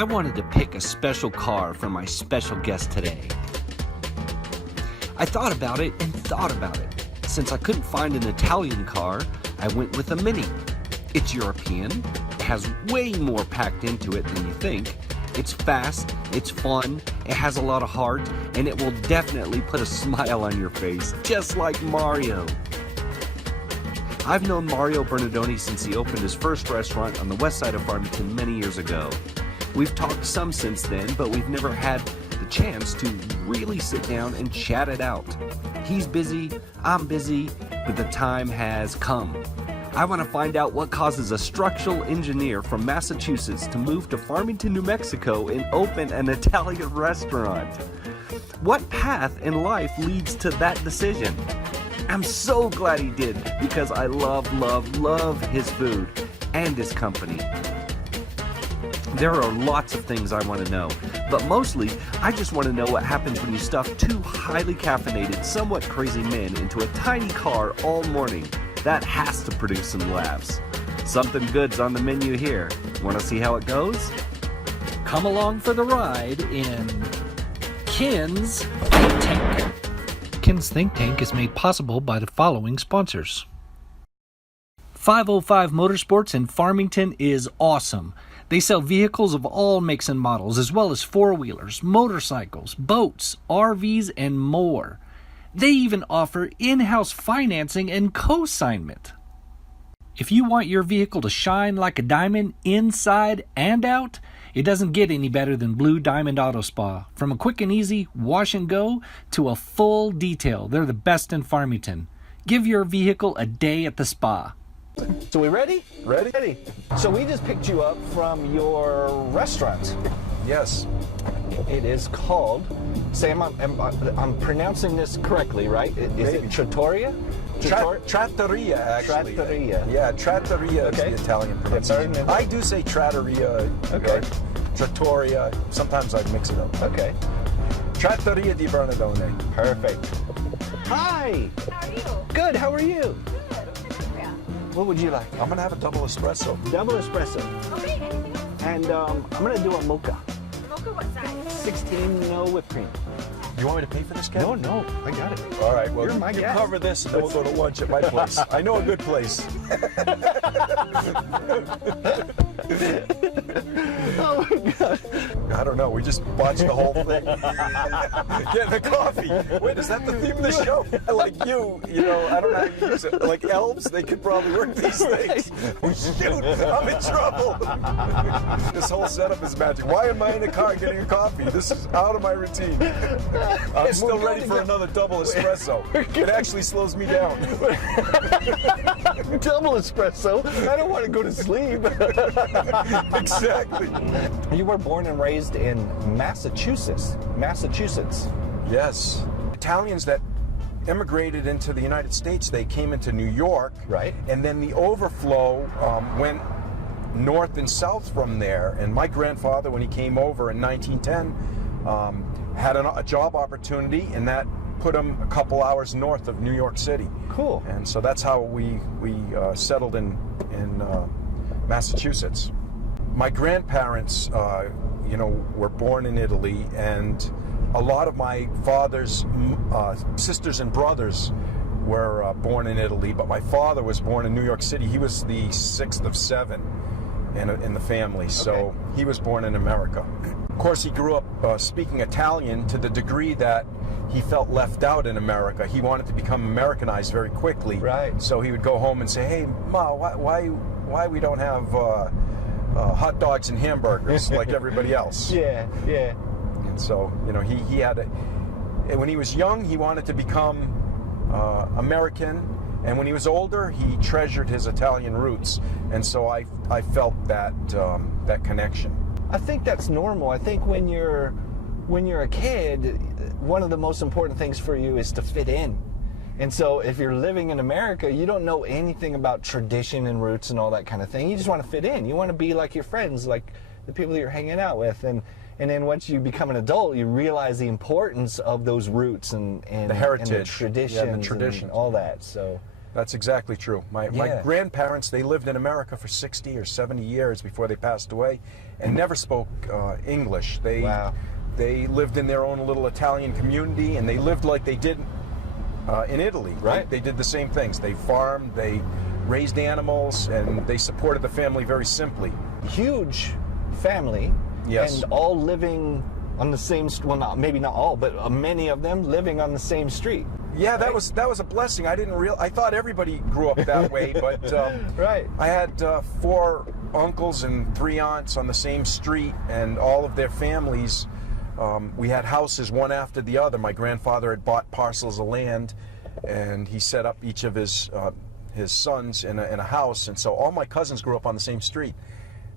I wanted to pick a special car for my special guest today. I thought about it and thought about it. Since I couldn't find an Italian car, I went with a Mini. It's European, it has way more packed into it than you think. It's fast, it's fun, it has a lot of heart, and it will definitely put a smile on your face, just like Mario. I've known Mario Bernardone since he opened his first restaurant on the west side of Farmington many years ago. We've talked some since then, but we've never had the chance to really sit down and chat it out. He's busy, I'm busy, but the time has come. I want to find out what causes a structural engineer from Massachusetts to move to Farmington, New Mexico and open an Italian restaurant. What path in life leads to that decision? I'm so glad he did, because I love his food and his company. There are lots of things I want to know, but mostly I just want to know what happens when you stuff two highly caffeinated, somewhat crazy men into a tiny car all morning. That has to produce some laughs. Something good's on the menu here. Want to see how it goes? Come along for the ride in Ken's Think Tank. Ken's Think Tank is made possible by the following sponsors. 505 Motorsports in Farmington is awesome. They sell vehicles of all makes and models, as well as four-wheelers, motorcycles, boats, RVs, and more. They even offer in-house financing and co-signment. If you want your vehicle to shine like a diamond inside and out, it doesn't get any better than Blue Diamond Auto Spa. From a quick and easy wash and go to a full detail, they're the best in Farmington. Give your vehicle a day at the spa. So we ready? Ready? So we just picked you up from your restaurant. Yes. It is called, I'm pronouncing this correctly, right? Is it Trattoria? Trattoria, actually. Trattoria. Yeah, Trattoria is the Italian pronunciation. I do say Trattoria. Okay. Trattoria. Sometimes I mix it up. Okay. Trattoria di Bernardone. Perfect. Hi. How are you? Good. How are you? Yeah. What would you like? I'm gonna have a double espresso. Double espresso. Okay, anything else? And I'm gonna do a mocha. Mocha, what size? 16, no whipped cream. You want me to pay for this, Kevin? No, I got it. All right, well, You're my you guest. cover this and then we'll go to lunch at my place. I know a good place. Oh my God. I don't know, we just watched the whole thing. Getting the coffee. Wait, is that the theme of the show? Like you know, I don't know how you use it. Like elves, they could probably work these things. Oh, shoot, I'm in trouble. This whole setup is magic. Why am I in a car getting a coffee? This is out of my routine. I'm still ready for another double espresso. It actually slows me down. Double espresso? I don't want to go to sleep. Exactly. You were born and raised in Massachusetts. Yes. Italians that immigrated into the United States, they came into New York. Right. And then the overflow went north and south from there. And my grandfather, when he came over in 1910, had a job opportunity, and that put him a couple hours north of New York City. Cool. And so that's how we settled in Massachusetts. My grandparents, were born in Italy, and a lot of my father's sisters and brothers were born in Italy, but my father was born in New York City. He was the sixth of seven in the family, so he was born in America. Of course, he grew up speaking Italian to the degree that he felt left out in America. He wanted to become Americanized very quickly. Right. So he would go home and say, "Hey, Ma, why we don't have hot dogs and hamburgers like everybody else?" Yeah. And so, he had when he was young, he wanted to become American, and when he was older, he treasured his Italian roots. And so I felt that connection. I think that's normal. I think when you're a kid, one of the most important things for you is to fit in. And so if you're living in America, you don't know anything about tradition and roots and all that kind of thing. You just want to fit in. You want to be like your friends, like the people that you're hanging out with. And then once you become an adult, you realize the importance of those roots and the heritage, and the traditions, and all that. So That's exactly true. My grandparents, they lived in America for 60 or 70 years before they passed away and never spoke English. They lived in their own little Italian community, and they lived like they did in Italy. Right. They did the same things. They farmed, they raised animals, and they supported the family very simply. Huge family. Yes. And all living on the same, well, maybe not all, but many of them living on the same street. Yeah, that was a blessing. I thought everybody grew up that way, but Right. I had 4 uncles and 3 aunts on the same street, and all of their families. We had houses one after the other. My grandfather had bought parcels of land, and he set up each of his sons in a house, and so all my cousins grew up on the same street.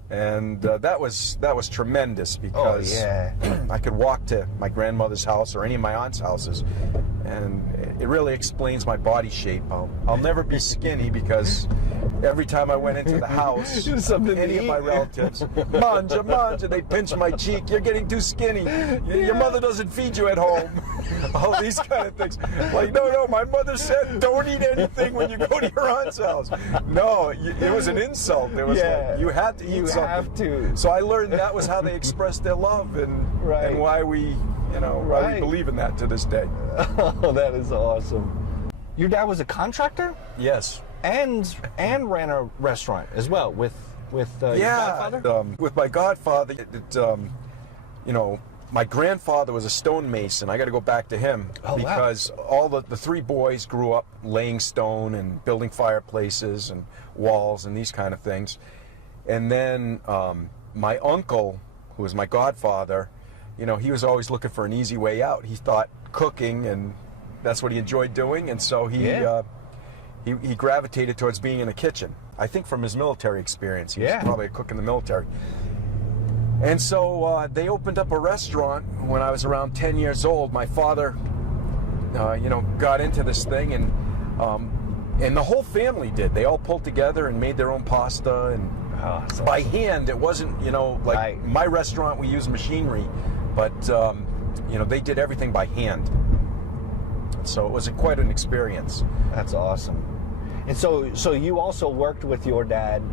And that was tremendous, because I could walk to my grandmother's house or any of my aunt's houses, and it really explains my body shape. I'll never be skinny, because every time I went into the house, any of my relatives, manja, they'd pinch my cheek. You're getting too skinny. Your mother doesn't feed you at home. All these kind of things. Like, no, my mother said don't eat anything when you go to your aunt's house. No, it was an insult. It was like, you had to eat something. You have to. So I learned that was how they expressed their love, and why we believe in that to this day. Oh, that is awesome. Your dad was a contractor? Yes. And ran a restaurant as well with your godfather? With my godfather, my grandfather was a stonemason. I got to go back to him, because all the 3 boys grew up laying stone and building fireplaces and walls and these kind of things. And then my uncle, who was my godfather, he was always looking for an easy way out. He thought cooking, and that's what he enjoyed doing, and so he gravitated towards being in the kitchen. I think from his military experience. He was probably a cook in the military. And so they opened up a restaurant when I was around 10 years old. My father, got into this thing, and the whole family did. They all pulled together and made their own pasta, and by hand. It wasn't, like my restaurant, we use machinery, but they did everything by hand. So it was quite an experience. That's awesome. And so you also worked with your dad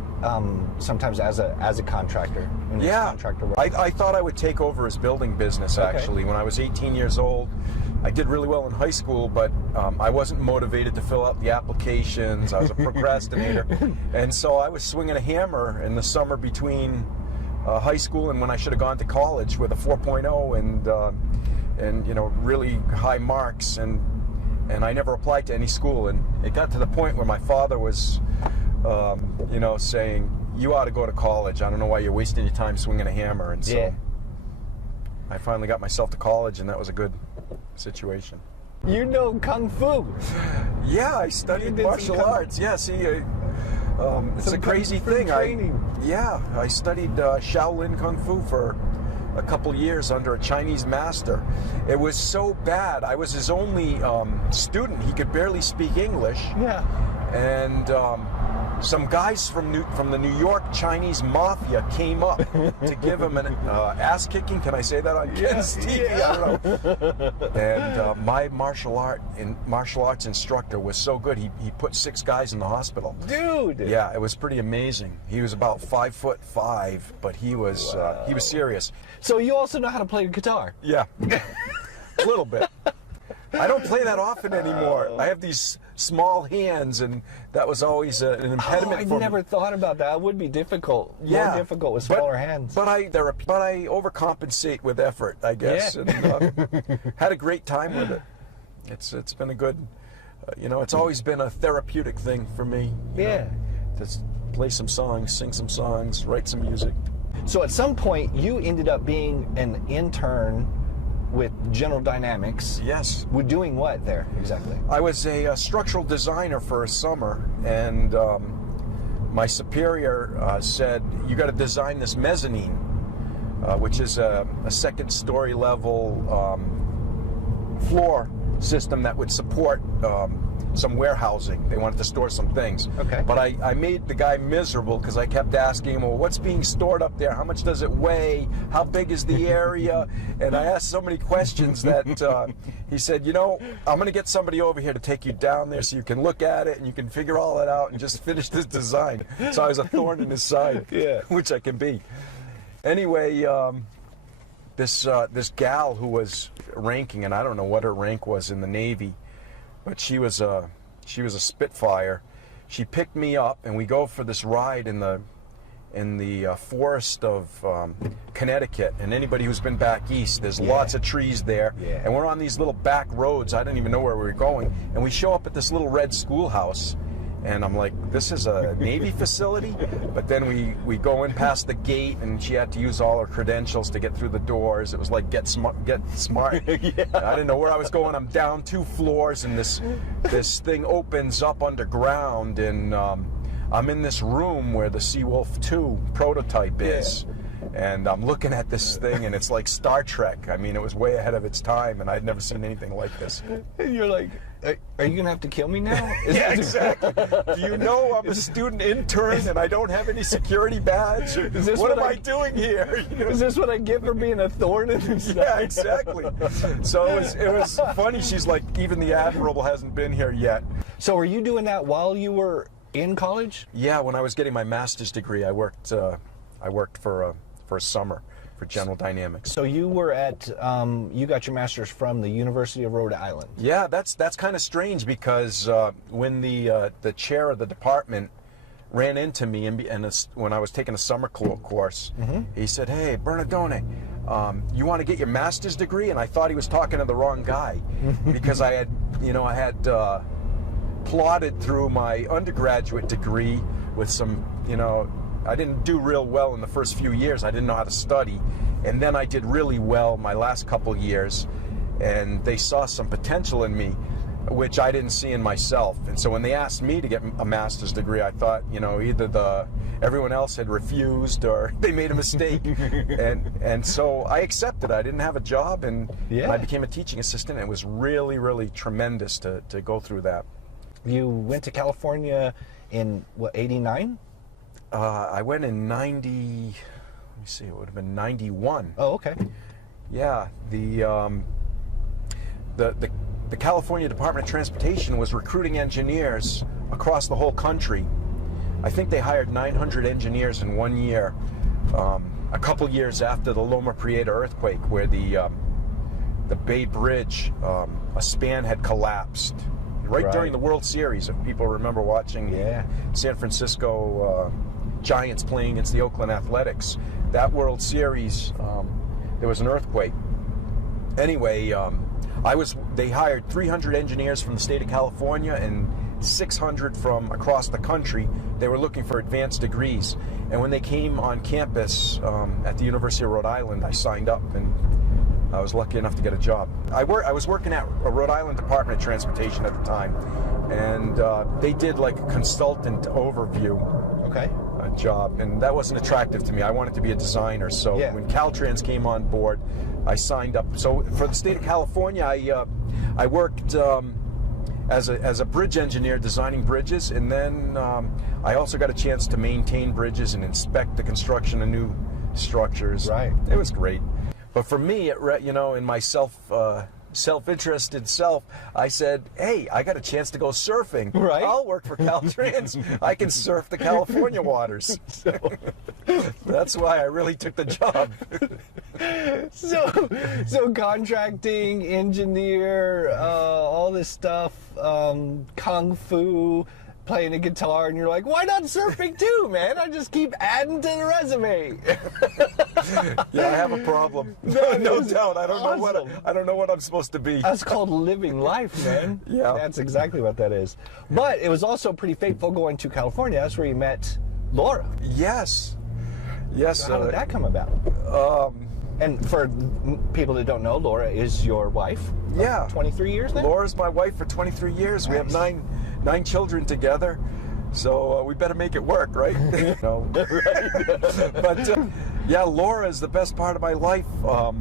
sometimes as a contractor. Contractor work. I thought I would take over his building business, actually. When I was 18 years old, I did really well in high school, but I wasn't motivated to fill out the applications. I was a procrastinator. And so I was swinging a hammer in the summer between high school and when I should have gone to college with a 4.0 and really high marks, and I never applied to any school. And it got to the point where my father was saying, you ought to go to college. I don't know why you're wasting your time swinging a hammer. And so I finally got myself to college, and that was a good situation. You know Kung Fu. Yeah, I studied martial arts. Yeah, see, it's a crazy thing. I studied Shaolin Kung Fu for a couple years under a Chinese master. It was so bad. I was his only student. He could barely speak English. Yeah. And some guys from the New York Chinese mafia came up to give him an ass kicking. Can I say that on kids' TV? I don't know. And my martial arts instructor was so good. He put 6 guys in the hospital. Dude. Yeah, it was pretty amazing. He was about 5'5", but he was serious. So you also know how to play the guitar? Yeah, a little bit. I don't play that often anymore. I have these small hands, and that was always an impediment for me. I never thought about that. It would be difficult. Yeah, more difficult with smaller hands. But I overcompensate with effort, I guess. Yeah. And had a great time with it. It's been a good, it's always been a therapeutic thing for me. Just play some songs, sing some songs, write some music. So at some point, you ended up being an intern with General Dynamics. Yes. We're doing what there exactly? I was a structural designer for a summer, and my superior said, you got to design this mezzanine, which is a second-story level floor system that would support some warehousing. They wanted to store some things. Okay. But I made the guy miserable because I kept asking him, well, what's being stored up there? How much does it weigh? How big is the area? And I asked so many questions that he said, you know, I'm going to get somebody over here to take you down there so you can look at it and you can figure all that out and just finish this design. So I was a thorn in his side, Yeah. which I can be. Anyway, this gal who was ranking, and I don't know what her rank was in the Navy, but she was a Spitfire. She picked me up, and we go for this ride in the forest of Connecticut. And anybody who's been back east, there's lots of trees there. Yeah. And we're on these little back roads. I didn't even know where we were going. And we show up at this little red schoolhouse. And I'm like, this is a Navy facility? But then we go in past the gate, and she had to use all her credentials to get through the doors. It was like, get smart. Yeah. I didn't know where I was going. I'm down 2 floors, and this thing opens up underground, and I'm in this room where the Seawolf 2 prototype is. And I'm looking at this thing, and it's like Star Trek. I mean, it was way ahead of its time, and I'd never seen anything like this. And you're like, are you going to have to kill me now? Yeah, exactly. Do you know I'm a student intern and I don't have any security badge? What am I doing here? You know? Is this what I get for being a thorn in his side? Yeah, exactly. So it was funny. She's like, even the Admiral hasn't been here yet. So were you doing that while you were in college? Yeah, when I was getting my master's degree, I worked for a summer for General Dynamics. So you were at, you got your master's from the University of Rhode Island. Yeah, that's kind of strange because when the chair of the department ran into me when I was taking a summer course, he said, "Hey, Bernardone, you want to get your master's degree?" And I thought he was talking to the wrong guy because I had plodded through my undergraduate degree with some, I didn't do real well in the first few years. I didn't know how to study. And then I did really well my last couple years. And they saw some potential in me, which I didn't see in myself. And so when they asked me to get a master's degree, I thought, either everyone else had refused or they made a mistake. and so I accepted. I didn't have a job, and I became a teaching assistant. And it was really, really tremendous to go through that. You went to California in, what, 89? I went in 90, let me see, it would have been 91. Oh, okay. Yeah, the California Department of Transportation was recruiting engineers across the whole country. I think they hired 900 engineers in 1 year, a couple years after the Loma Prieta earthquake, where the Bay Bridge, a span had collapsed. Right during the World Series, if people remember watching San Francisco Giants playing against the Oakland Athletics. That World Series, there was an earthquake. Anyway, they hired 300 engineers from the state of California and 600 from across the country. They were looking for advanced degrees. And when they came on campus at the University of Rhode Island, I signed up, and I was lucky enough to get a job. I was working at a Rhode Island Department of Transportation at the time, and they did like a consultant overview job, and that wasn't attractive to me. I wanted to be a designer, so when Caltrans came on board, I signed up. So for the state of California, I worked as a bridge engineer designing bridges, and then I also got a chance to maintain bridges and inspect the construction of new structures. Right. It was great. But for me, in my self-interested self, I said, hey, I got a chance to go surfing. Right. I'll work for Caltrans. I can surf the California waters. That's why I really took the job. So contracting, engineer, all this stuff, kung fu, playing a guitar, and you're like, why not surfing too, man? I just keep adding to the resume. Yeah, I have a problem. No doubt. I don't know what I'm supposed to be. That's called living life, man. Yeah. That's exactly what that is. But it was also pretty fateful going to California. That's where you met Laura. Yes. So how did that come about? And for people that don't know, Laura is your wife. Yeah. 23 years now? Laura's my wife for 23 years. Nice. We have nine children together. So we better make it work, right? No. But yeah, Laura is the best part of my life. I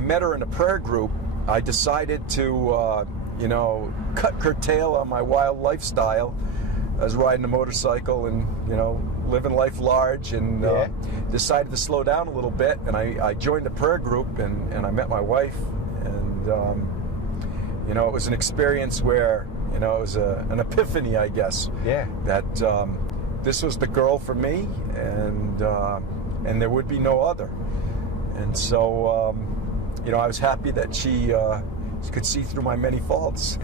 met her in a prayer group, I decided to, cut curtail on my wild lifestyle. I was riding a motorcycle and, living life large, and decided to slow down a little bit. And I joined a prayer group, and I met my wife. And, it was an experience where, it was an epiphany, I guess. Yeah. That this was the girl for me, and there would be no other. And so, I was happy that she could see through my many faults.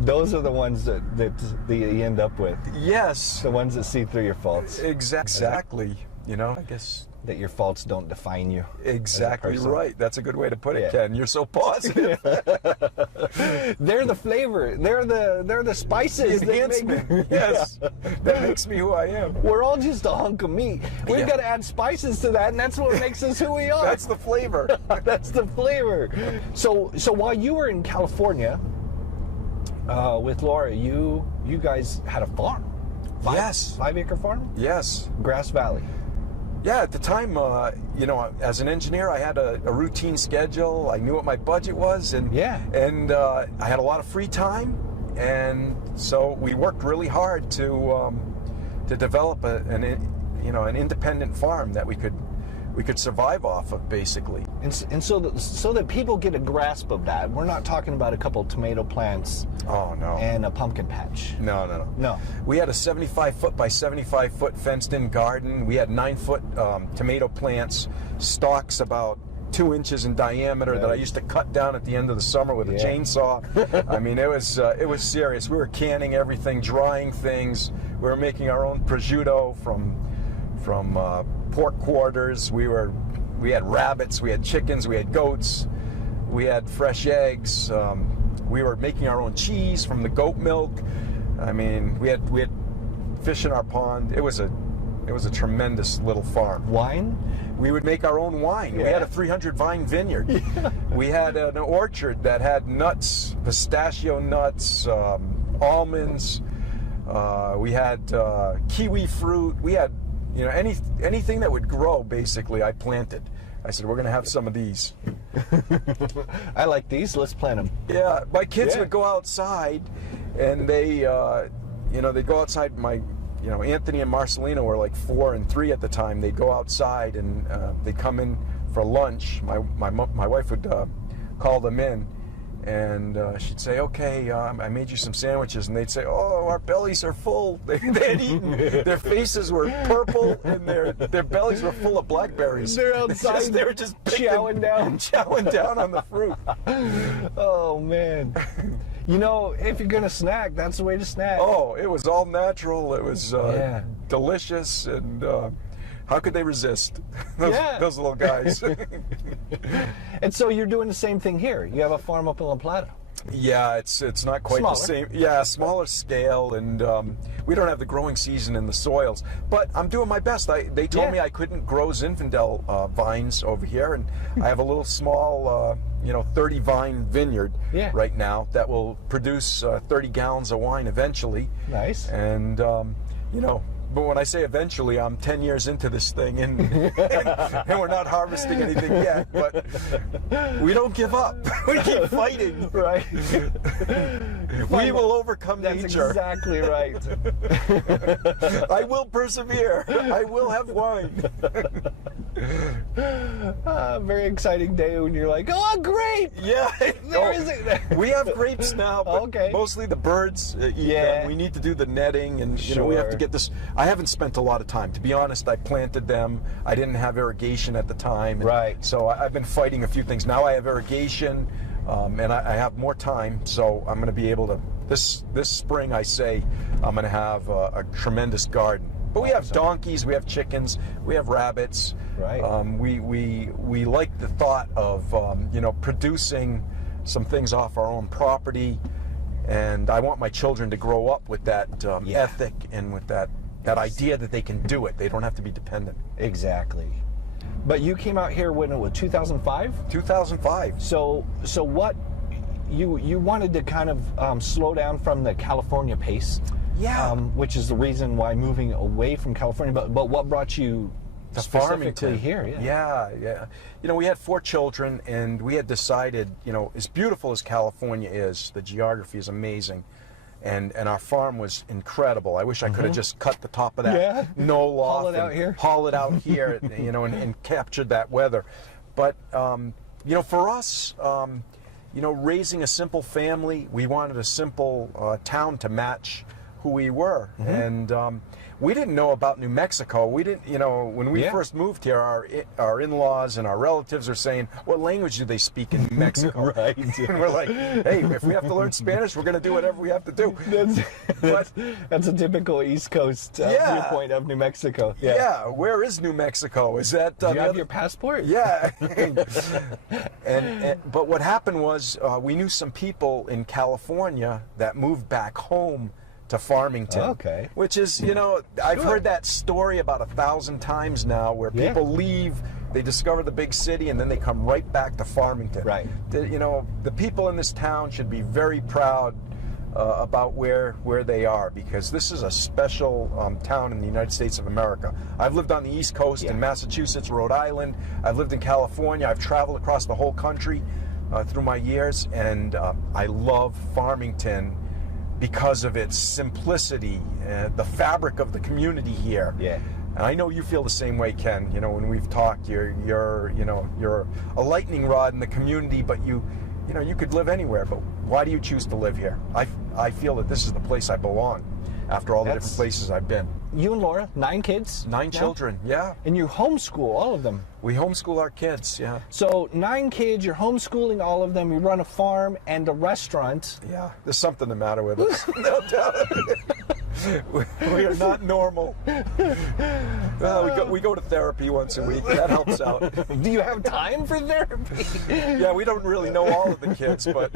Those are the ones that you end up with. Yes. The ones that see through your faults. Exactly. I guess. That your faults don't define you. Exactly right. That's a good way to put it, Ken. You're so positive. They're the flavor. They're the spices. Enhancement. Yes. That makes me who I am. We're all just a hunk of meat. We've got to add spices to that, and that's what makes us who we are. That's the flavor. That's the flavor. So while you were in California with Laura, you guys had a farm. Yes. 5-acre farm? Yes. Grass Valley. Yeah, at the time, as an engineer, I had a routine schedule. I knew what my budget was, and I had a lot of free time, and so we worked really hard to develop an independent farm that we could survive off of, basically. And so that people get a grasp of that, we're not talking about a couple of tomato plants. Oh, no. And a pumpkin patch. No. We had a 75-foot by 75-foot fenced-in garden. We had 9-foot tomato plants, stalks about 2 inches in diameter that I used to cut down at the end of the summer with a chainsaw. I mean, it was serious. We were canning everything, drying things. We were making our own prosciutto from pork quarters. We had rabbits, we had chickens, we had goats, we had fresh eggs. We were making our own cheese from the goat milk. I mean, we had fish in our pond. It was a tremendous little farm. Wine? We would make our own wine. We had a 300-vine vineyard. We had an orchard that had nuts, pistachio nuts, almonds. We had kiwi fruit. We had anything that would grow, basically, I planted. I said, we're going to have some of these. I like these. Let's plant them. Yeah, my kids would go outside, and they'd go outside. Anthony and Marcelino were like 4 and 3 at the time. They'd go outside, and they'd come in for lunch. My wife would call them in, and she'd say, okay, I made you some sandwiches. And they'd say, oh, our bellies are full. They had eaten. Their faces were purple, and their bellies were full of blackberries. They're outside. They were just chowing down on the fruit. Oh, man. If you're going to snack, that's the way to snack. Oh, it was all natural. It was delicious, and how could they resist? Those little guys. And so you're doing the same thing here. You have a farm up in La Plata. Yeah, it's not quite Smaller. the same. Yeah, smaller scale, and we don't have the growing season in the soils. But I'm doing my best. They told me I couldn't grow Zinfandel vines over here, and I have a little small, 30-vine vineyard right now that will produce 30 gallons of wine eventually. Nice. And but when I say eventually, I'm 10 years into this thing, and we're not harvesting anything yet, but we don't give up. We keep fighting. Right. We will overcome That's nature. exactly right. I will persevere. I will have wine. Very exciting day when you're like, oh, great! Yeah. There is it. We have grapes now, but mostly the birds eat them. We need to do the netting, and we have to get this. I haven't spent a lot of time. To be honest, I planted them. I didn't have irrigation at the time. Right. So I've been fighting a few things. Now I have irrigation, and I have more time, so I'm going to be able to, this spring, I say, I'm going to have a tremendous garden. But we have donkeys, we have chickens, we have rabbits. Right. We like the thought of, producing some things off our own property, and I want my children to grow up with that ethic and with that idea that they can do it. They don't have to be dependent. Exactly. But you came out here when it was 2005? 2005. So what you wanted to kind of slow down from the California pace. Yeah. Which is the reason why moving away from California. But what brought you specifically here. Yeah. You know, we had 4 children, and we had decided, you know, as beautiful as California is, the geography is amazing, and our farm was incredible. I wish I could have just cut the top of that knoll off, haul it out here, you know, and captured that weather. But you know, for us, you know, raising a simple family, we wanted a simple town to match who we were, and we didn't know about New Mexico. We didn't, you know, when we first moved here, our in-laws and our relatives are saying, what language do they speak in New Mexico? Right. And we're like, hey, if we have to learn Spanish, we're going to do whatever we have to do. That's a typical East Coast viewpoint of New Mexico. Yeah, where is New Mexico? Is that... Do you have your passport? Yeah. But what happened was we knew some people in California that moved back home to Farmington. Okay. Which is, you know, I've heard that story about 1,000 times now, where people leave, they discover the big city, and then they come right back to Farmington. Right. You know, the people in this town should be very proud about where they are, because this is a special town in the United States of America. I've lived on the East Coast in Massachusetts, Rhode Island. I've lived in California. I've traveled across the whole country through my years, and I love Farmington because of its simplicity, the fabric of the community here. Yeah. And I know you feel the same way, Ken. You know, when we've talked, you're a lightning rod in the community, but you know, you could live anywhere. But why do you choose to live here? I feel that this is the place I belong after all the different places I've been. You and Laura, 9 kids? 9 children, yeah. And you homeschool all of them? We homeschool our kids, yeah. So 9 kids, you're homeschooling all of them, you run a farm and a restaurant. Yeah, there's something the matter with us. No doubt. We are not normal. We go to therapy once a week. That helps out. Do you have time for therapy? Yeah, we don't really know all of the kids, but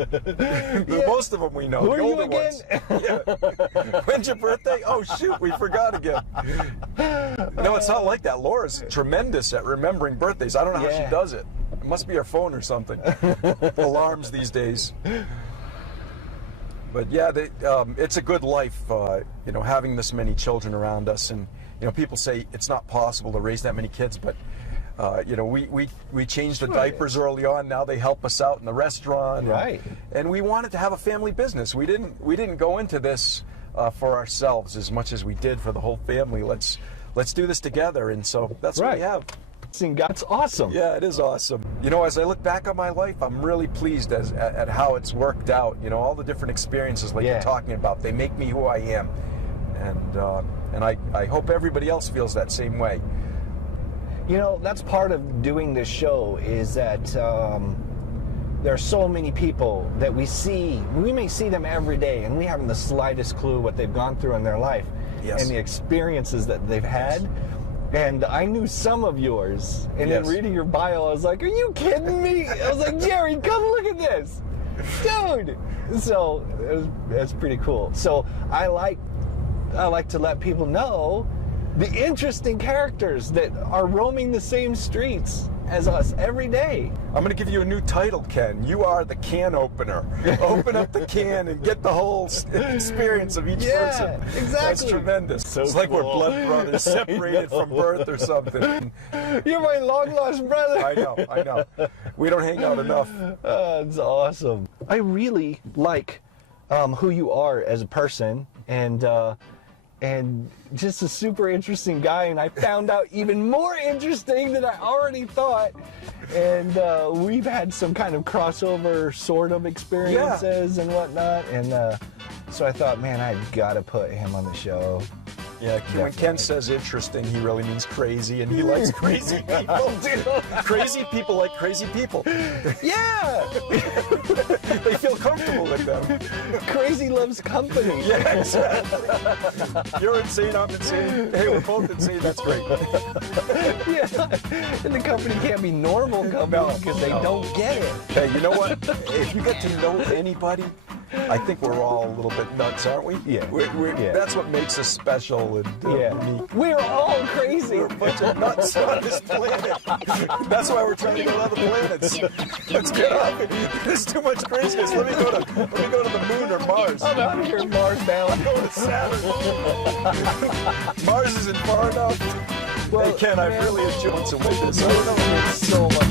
most of them we know. Who are the you older again? Ones. Yeah. When's your birthday? Oh shoot, we forgot again. No, it's not like that. Laura's tremendous at remembering birthdays. I don't know how she does it. It must be her phone or something. Alarms these days. But yeah, it's a good life, you know, having this many children around us. And you know, people say it's not possible to raise that many kids, but you know, we changed the diapers early on. Now they help us out in the restaurant. Right. And we wanted to have a family business. We didn't go into this for ourselves as much as we did for the whole family. Let's do this together. And so that's what we have. That's awesome. Yeah, it is awesome. You know, as I look back on my life, I'm really pleased at how it's worked out. You know, all the different experiences like you're talking about, they make me who I am. And I hope everybody else feels that same way. You know, that's part of doing this show, is that there are so many people that we may see them every day, and we haven't the slightest clue what they've gone through in their life and the experiences that they've had. And I knew some of yours, and in reading your bio, I was like, are you kidding me? I was like, Jerry, come look at this. Dude! So, it's pretty cool. So, I like to let people know the interesting characters that are roaming the same streets as us every day. I'm going to give you a new title, Ken. You are the can opener. Open up the can and get the whole experience of each person. Exactly. That's tremendous. So it's like we're cool. blood brothers, separated from birth or something. You're my long lost brother. I know. We don't hang out enough. It's awesome. I really like who you are as a person, and just a super interesting guy, and I found out even more interesting than I already thought. And we've had some kind of crossover sort of experiences and whatnot, and so I thought, man, I've got to put him on the show. Yeah, when Ken says interesting, he really means crazy, and he likes crazy people. Crazy people like crazy people. Yeah! They feel comfortable with them. Crazy loves company. Yeah, exactly. You're insane, I'm insane. Hey, we're both insane, that's great. Yeah, and the company can't be normal company because they don't get it. Hey, you know what? If you get to know anybody, I think we're all a little bit nuts, aren't we? Yeah. That's what makes us special and unique. We're all crazy. We're a bunch of nuts on this planet. That's why we're trying to go to other planets. Let's get off. There's too much craziness. Let me go to the moon or Mars. I'm out here Mars bound. Go to Saturn. Mars isn't far enough. Hey Ken, I've really enjoyed some with this. It's so much